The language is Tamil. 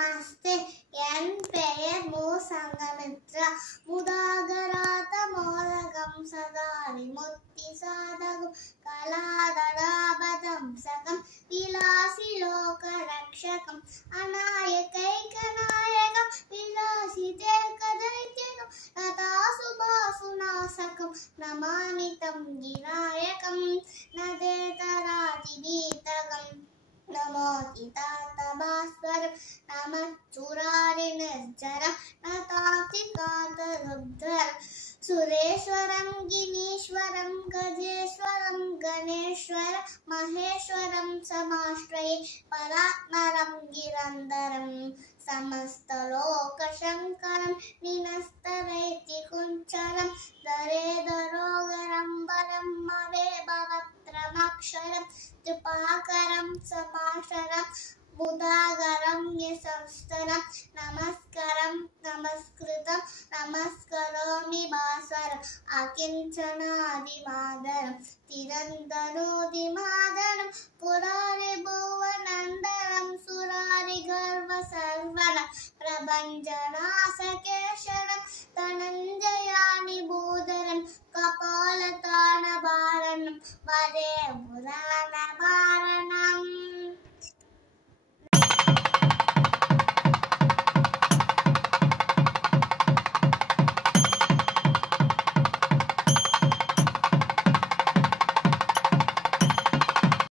நமஸ்தே. என் பெயர் மு சங்கமித்ரா. முதாகராத மோதகம் சதாரி முத்தி சாதகம் கலாதராபதம் சகம் விலாசி லோக ரக்ஷகம் அநாயகைக நாயகம் விலாசி தேகதைத்யகம் நதா சுபாசுநாசகம் நமாமிதம் விநாயகம் நதேதராதிபீதகம் नमोदितातभास्वरं नमः चुरारिनिर्जरं नतातिकान्तरुद्धरं सुरेश्वरं गिनीश्वरं गजेश्वरं गणेश्वरं महेश्वरं समाश्रये परात्मरं गिरन्धरं समस्तलोकशङ्करं निनस्तरैति कुञ्चरं दरेदरोगरं वरं मवे भवत्रमक्षरं कृपाकरं समाशरं बुधागरं यशस्तरं नमस्करं नमस्कृतं नमस्करोमि भास्वरम् अकिञ्चनादिमादरं तिरन्दरोदिमादरं पुरारिभुवनन्दरं सुरारिगर्वसर्वनं प्रभञ्जनासके